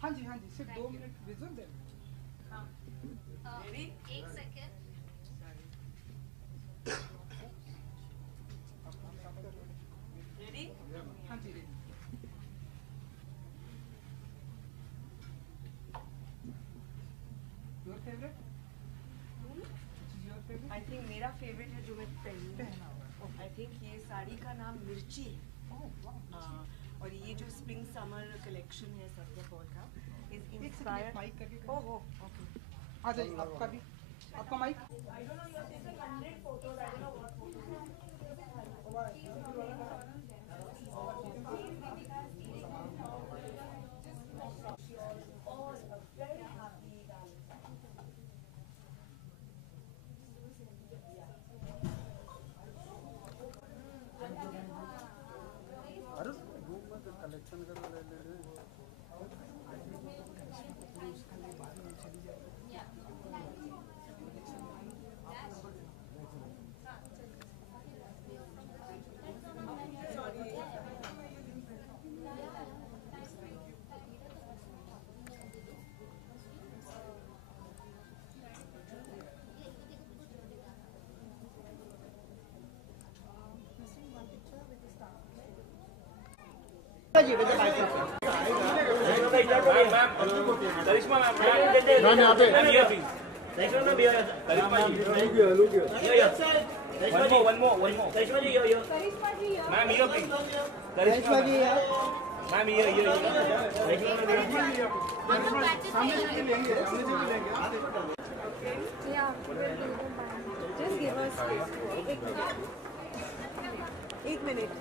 हाँ जी सिर्फ 2 minute visual दे। एक सेकेंड। रेडी? हाँ जी ready. Your favourite? I think मेरा फेवरेट है जो मैं पहनी हूँ। आई थिंक ये साड़ी का नाम मिर्ची है। और ये जो स्प्रिंग समर कलेक्शन है सत्या पॉल का इज इंस्पायर्ड। माइक करके ओहो ओके। आ जाइए आपका भी, आपका mic. I don't know you are taking 100 photos. I don't know what collection कर ले करिश्मा मैम यहाँ पे मैम ये प्लीज करिश्मा मैम ये करिश्मा जी वन मोर करिश्मा जी ये मैम ये प्लीज करिश्मा जी मैम ये सामने से भी लेंगे, सामने से भी लेंगे। Just give us 1 minute.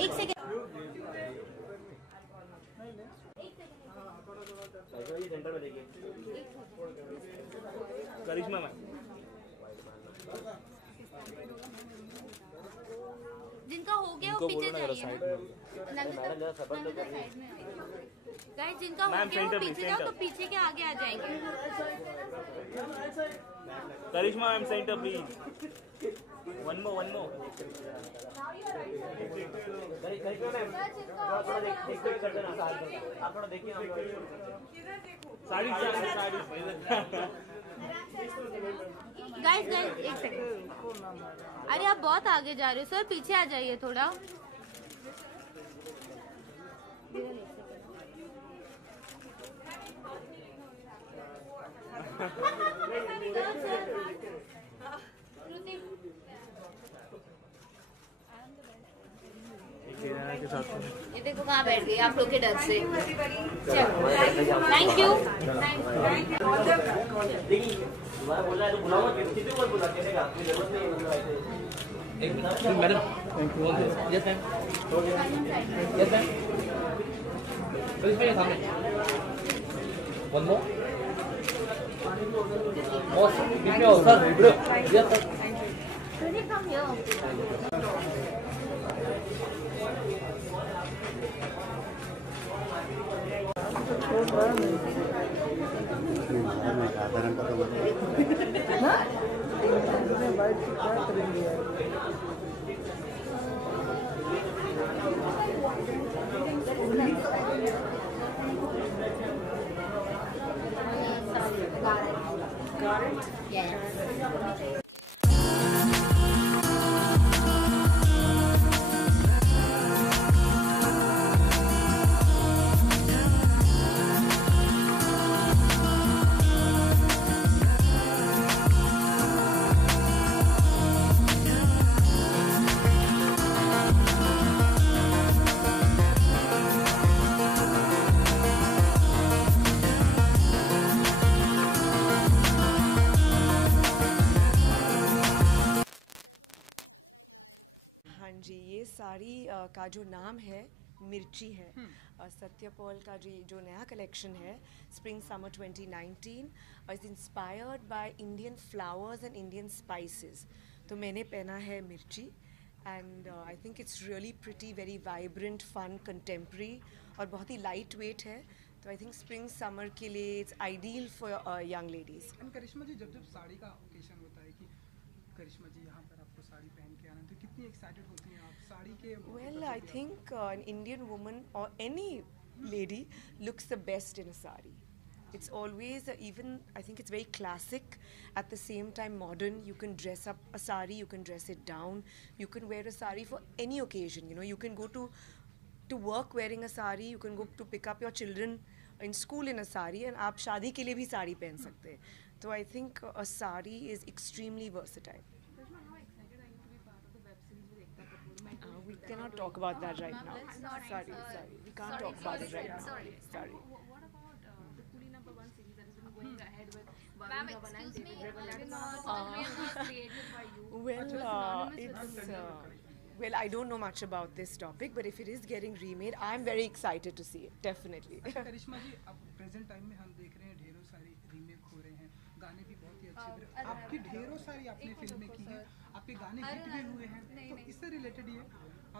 एक सेकेंड। सेंटर में देखिए करिश्मा मैम जिनका हो गया वो पीछे जाइए ना। गाइस जिनका हो गया वो पीछे जाओ तो पीछे के आगे आ जाएंगे। Karishma ma'am centre please one more Karishma ma'am थोड़ा देख कर देना आप थोड़ा देखिए ना साड़ी गाइस एक सेकंड। अरे आप बहुत आगे जा रहे हो सर, पीछे आ जाइए थोड़ा। ये देखो कहाँ बैठ गई आप लोग के डर से। Thank you. दोबारा बोला है तो बुलाओ किसी को बुला के देगा आपकी जरूरत नहीं है। एक minute madam yes ma'am yes ma'am इसमें ये सामने वन मोर बॉस इसमें हो सर यस सर साधारण पता जी ये साड़ी का जो नाम है मिर्ची है। सत्या पॉल का जो नया कलेक्शन है spring summer 2019 is inspired by Indian flowers and Indian spices. तो मैंने पहना है मिर्ची and I think it's really pretty, very vibrant, fun, contemporary और बहुत ही लाइट वेट है। तो आई थिंक स्प्रिंग समर के लिए it's ideal for young ladies. And Karishma ji जब साड़ी का ओकेजन होता है कि करिश्मा जी यहाँ पर आपको साड़ी पहन के आना, तो कितनी कितनी एक्साइटेड होती हैं आप साड़ी के मौके Well, पर I जब भी think an Indian woman or any lady looks the best in a sari. It's always, even I think it's very classic, at the same time modern. You can dress up a sari, you can dress it down, you can wear a sari for any occasion. You know, you can go to work wearing a sari, you can go to pick up your children in school in a sari, and आप शादी के लिए भी साड़ी पहन सकते हैं. So I think a sari is extremely versatile. We cannot talk about that right now. Sorry. We can't talk about it right now. Sorry. What about the Coolie Number 1 series that has been going ahead with Ma'am, Varun Dhawan and excuse me, David Rebel? I That is will not not- always created by you. Well, synonymous with well, I don't know much about this topic, but if it is getting remade, I'm very excited to see it. Definitely. अच्छा करिश्मा जी अब present time में हम देख रहे हैं ढेरों सारी remake हो रहे हैं गाने भी बहुत ही अच्छे बने आपकी ढेरों सारी आपने फिल्में की हैं आपके गाने हिट भी हुए हैं तो इससे रिलेटेड ये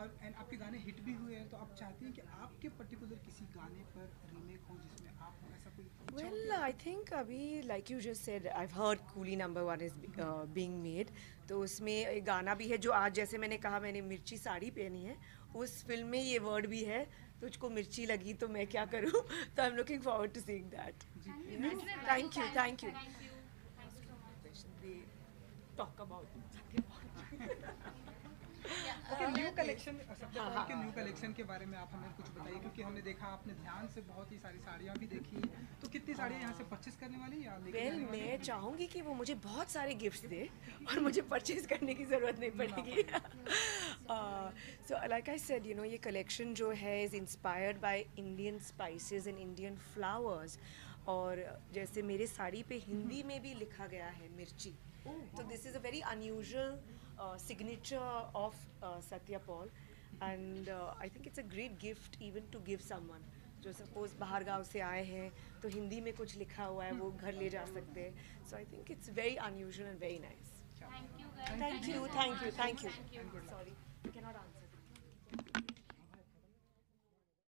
और एंड आपके गाने हिट भी हुए हैं तो आप चाहती हैं कि आपके पर्टिकुलर किसी गाने पर रीमेक हो जिसमें आप हो ऐसा कोई इच्छा Well, होती है? I think अभी like you just said, I've heard Coolie Number 1 is being made. तो उसमें एक गाना भी है जो आज जैसे मैंने कहा मैंने मिर्ची साड़ी पहनी है उस फिल्म में ये वर्ड भी है तुझको मिर्ची लगी तो मैं क्या करूँ तो I am looking forward to seeing that thank you talk about okay new collection Satya Paul के न्यू कलेक्शन के बारे में आप हमें कुछ बताइए क्योंकि हमने देखा आपने ध्यान से बहुत ही सारी साड़ियाँ भी देखी हैं तो कितनी साड़ियाँ यहाँ से परचेस करने वाली या लेके वेल जाने वाली? मैं चाहूँगी कि वो मुझे बहुत सारे गिफ्ट्स दे और मुझे परचेज करने की ज़रूरत नहीं पड़ेगी so like I said you know ये कलेक्शन जो है is inspired by Indian spices and Indian flowers और जैसे मेरे साड़ी पे हिंदी में भी लिखा गया है मिर्ची तो this is a very unusual signature of Satya Paul and I think it's a great gift even to give someone जो सपोज बाहर गाँव से आए हैं तो हिंदी में कुछ लिखा हुआ है वो घर ले जा सकते हैं so I think it's very unusual and very nice Thank you guys. Thank you sorry